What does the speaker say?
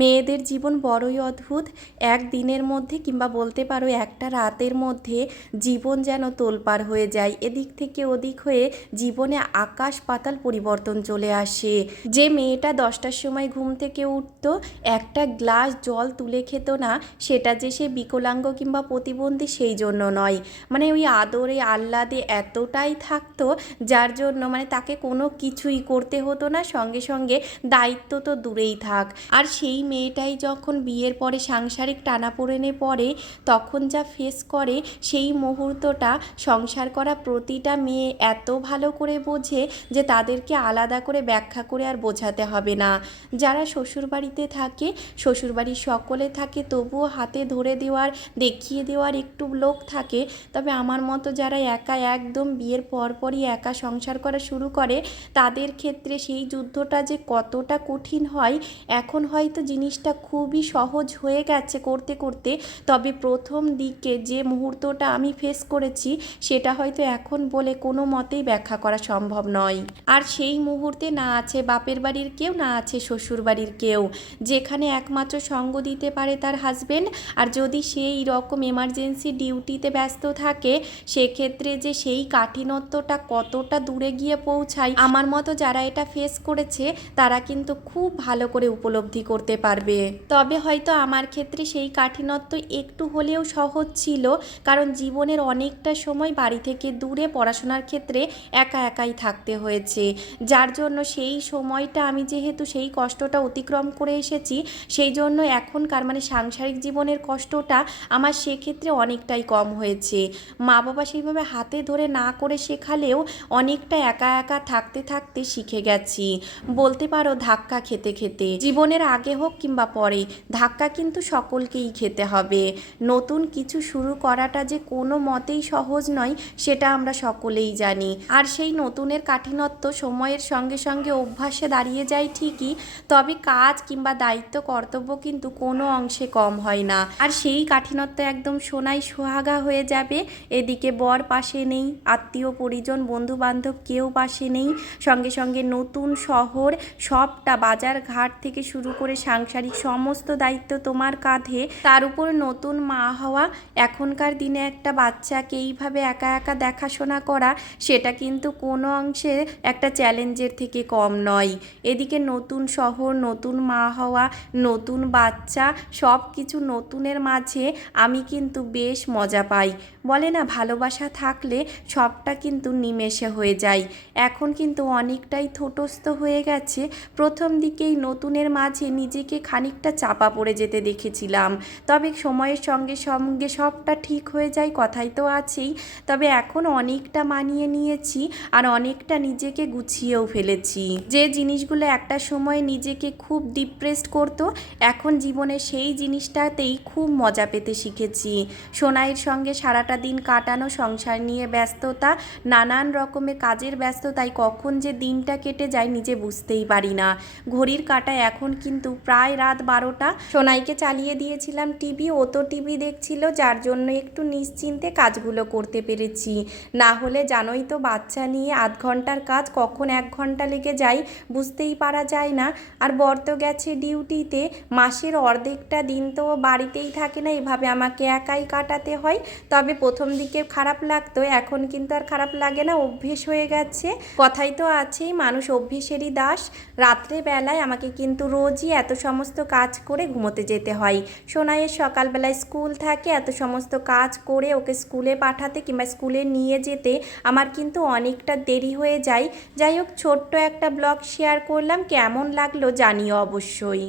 মেয়েদের জীবন বড়ই অদ্ভুত। একদিনের মধ্যে কিংবা বলতে পারো একটা রাতের মধ্যে জীবন যেন তোলপাড় হয়ে যায়, এদিক থেকে ওদিক হয়ে জীবনে আকাশ পাতাল পরিবর্তন চলে আসে। যে মেয়েটা 10টার সময় ঘুম থেকে উঠতো, একটা গ্লাস জল তুলে খেত না, সেটা যে সে বিকলাঙ্গ কিংবা প্রতিবন্ধী সেই জন্য নয়, মানে ওই আদরে আহ্লাদে এতটাই থাকতো যার জন্য মানে তাকে কোনো কিছুই করতে হতো না, সঙ্গে সঙ্গে দায়িত্ব তো দূরেই থাক। আর সেই মেয়েটাই যখন বিয়ের পরে সাংসারিক টানাপোড়েনে পড়ে, তখন যা ফেস করে সেই মুহূর্তটা সংসার করা প্রতিটা মেয়ে এত ভালো করে বোঝে যে তাদেরকে আলাদা করে ব্যাখ্যা করে আর বোঝাতে হবে না। যারা শ্বশুরবাড়িতে থাকে, শ্বশুরবাড়ির সকলে থাকে, তবুও হাতে ধরে দেওয়ার, দেখিয়ে দেওয়ার একটু লোক থাকে। তবে আমার মতো যারা একা একদম বিয়ের পরপরই একা সংসার করা শুরু করে, তাদের ক্ষেত্রে সেই যুদ্ধটা যে কতটা কঠিন হয়, এখন হয়তো জিনিসটা খুবই সহজ হয়ে গেছে করতে করতে। তবে প্রথম দিকে যে মুহূর্তটা আমি ফেস করেছি, সেটা হয়তো এখন বলে কোনো মতেই ব্যাখ্যা করা সম্ভব নয়। আর সেই মুহূর্তে না আছে বাপের বাড়ির কেউ, না আছে শ্বশুর বাড়ির কেউ, যেখানে একমাত্র সঙ্গ দিতে পারে তার হাজবেন্ড। আর যদি সেই রকম এমার্জেন্সি ডিউটিতে ব্যস্ত থাকে, সেক্ষেত্রে যে সেই কাঠিন্যতা কতটা দূরে গিয়ে পৌঁছায়, আমার মতো যারা এটা ফেস করেছে তারা কিন্তু খুব ভালো করে উপলব্ধি করতে পারবে। তবে হয়তো আমার ক্ষেত্রে সেই কাঠিন্যতা একটু হলেও সহজ ছিল, কারণ জীবনের অনেকটা সময় বাড়ি থেকে দূরে পড়াশোনার ক্ষেত্রে একা একাই থাকতে হয়েছে, যার জন্য সেই সময়টা আমি যেহেতু সেই কষ্টটা অতিক্রম করে এসেছি, সেই জন্য এখনকার মানে সাংসারিক জীবনের কষ্টটা আমার সেক্ষেত্রে অনেকটাই কম হয়েছে। মা বাবা সেইভাবে হাতে ধরে না করে শেখালেও অনেকটা একা একা থাকতে থাকতে শিখে গেছি, বলতে পারো ধাক্কা খেতে খেতে। জীবনের আগে হোক কিংবা পরে, ধাক্কা কিন্তু সকলকেই খেতে হবে। নতুন কিছু শুরু করাটা যে কোনো মতেই সহজ নয়, সেটা আমরা সকলেই জানি। আর সেই নতুনের কাঠিন্যতা সময়ের সঙ্গে সঙ্গে অভ্যাসে দাঁড়িয়ে যায় ঠিকই, তবে কাজ কিংবা দায়িত্ব কর্তব্য কিন্তু কোনো অংশে কম হয় না। আর সেই কাঠিন্যতা একদম সোনায় সোহাগা হয়ে যাবে। এদিকে বর পাশে নেই, আত্মীয় পরিজন বন্ধু বান্ধব কেউ পাশে নেই, সঙ্গে সঙ্গে নতুন শহর, সবটা বাজার ঘাট থেকে শুরু করে সাংসারিক সমস্ত দায়িত্ব তোমার কাঁধে, তার উপর নতুন মা হওয়া। এখনকার দিনে একটা বাচ্চাকে এইভাবে একা একা দেখাশোনা করা, সেটা কিন্তু কোনো অংশে একটা চ্যালেঞ্জের থেকে কম নয়। এদিকে নতুন শহর, নতুন মা হওয়া, নতুন বাচ্চা, সব কিছু নতুনের মাঝে আমি কিন্তু বেশ মজা পাই। বলে না ভালোবাসা থাকলে সবটা কিন্তু নিমেষে হয়ে যায়। এখন কিন্তু অনেকটাই ছোটস্থ হয়ে গেছে। প্রথম দিকেই নতুনের মাঝে নিজেকে খানিকটা চাপা পড়ে যেতে দেখেছিলাম, তবে সময়ের সঙ্গে সঙ্গে সবটা ঠিক হয়ে যায়, কথাই তো আছেই। তবে এখন অনেকটা মানিয়ে নিয়েছি, আর অনেকটা নিজেকে গুছিয়েও ফেলেছি। যে জিনিসগুলো একটা সময় নিজেকে খুব ডিপ্রেসড করতো, এখন জীবনে সেই জিনিসটাতেই খুব মজা পেতে শিখেছি। সোনাইয়ের সঙ্গে সারাটা দিন কাটানো, সংসার নিয়ে ব্যস্ততা, নানান রকমের কাজের ব্যস্ততায় কখন যে দিনটা কেটে যায় নিজে বুঝতেই পারি না। ঘড়ির কাঁটায় এখন কিন্তু প্রায় রাত 12টা। সোনাইকে চালিয়ে দিয়েছিলাম টিভি, ও তো টিভি দেখছিল, যার জন্য একটু নিশ্চিন্তে কাজগুলো করতে পেরেছি। না হলে জানোই তো বাচ্চা নিয়ে আধ ঘন্টার কাজ কখন 1 ঘন্টা লেগে যায় বুঝতেই পারা যায় না। আর বর তো গেছে ডিউটিতে, মাসের অর্ধেকটা দিন তো বাড়িতেই থাকে না, এভাবে আমাকে একাই কাটাতে হয়। তবে প্রথম দিকে খারাপ লাগতো, এখন কিন্তু আর খারাপ লাগে না, অভ্যেস হয়ে গেছে। কথাই তো আছেই, মানুষ অভ্যেসেরই দাস। রাত্রেবেলায় আমাকে কিন্তু রোজই এত সমস্ত কাজ করে ঘুমোতে যেতে হয়। সোনাইয়ের সকালবেলায় স্কুল থাকে, এত সমস্ত কাজ করে ওকে স্কুলে পাঠাতে কিংবা স্কুলে নিয়ে যেতে আমার কিন্তু অনেকটা দেরি হয়ে যায়। যাই হোক, ছোট্ট একটা ব্লগ শেয়ার করলাম, কেমন লাগলো জানিও অবশ্যই।